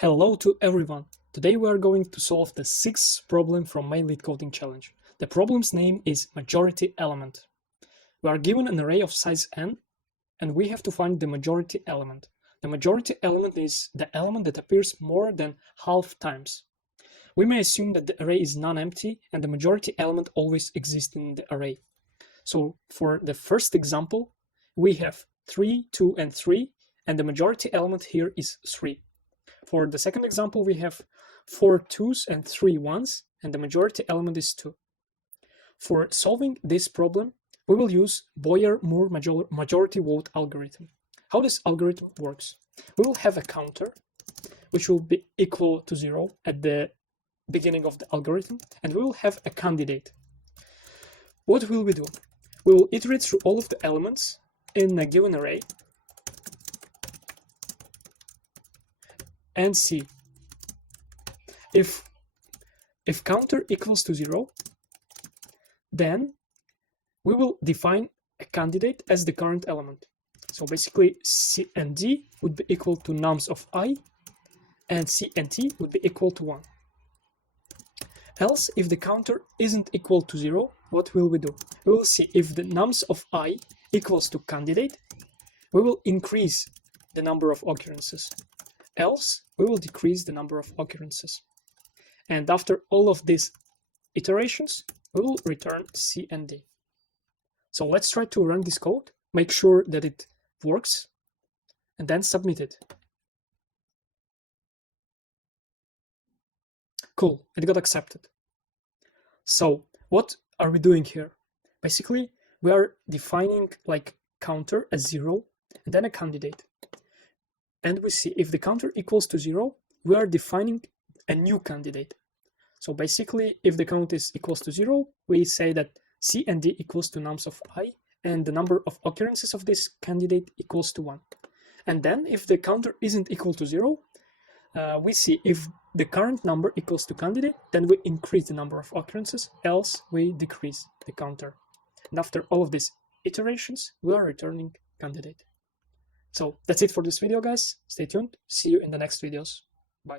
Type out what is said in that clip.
Hello to everyone! Today we are going to solve the sixth problem from my LeetCoding challenge. The problem's name is majority element. We are given an array of size n and we have to find the majority element. The majority element is the element that appears more than half times. We may assume that the array is non-empty and the majority element always exists in the array. So for the first example, we have 3, 2, and 3, and the majority element here is 3. For the second example, we have 4 2s and 3 1s, and the majority element is 2. For solving this problem, we will use Boyer-Moore majority vote algorithm. How this algorithm works? We will have a counter, which will be equal to 0 at the beginning of the algorithm, and we will have a candidate. What will we do? We will iterate through all of the elements in a given array, and see if counter equals to 0, then we will define a candidate as the current element. So basically C and D would be equal to nums of I, and C and T would be equal to 1. Else, if the counter isn't equal to 0, what will we do? We will see if the nums of I equals to candidate, we will increase the number of occurrences. Else, we will decrease the number of occurrences. And after all of these iterations, we will return C and D. So let's try to run this code, make sure that it works, and then submit it. Cool, it got accepted. So what are we doing here? Basically, we are defining like counter as 0 and then a candidate. And we see if the counter equals to 0, we are defining a new candidate. So basically, if the count is equals to 0, we say that C and D equals to nums of I, and the number of occurrences of this candidate equals to 1. And then if the counter isn't equal to 0, we see if the current number equals to candidate, then we increase the number of occurrences, else we decrease the counter. And after all of these iterations, we are returning candidate. So that's it for this video, guys. Stay tuned. See you in the next videos. Bye.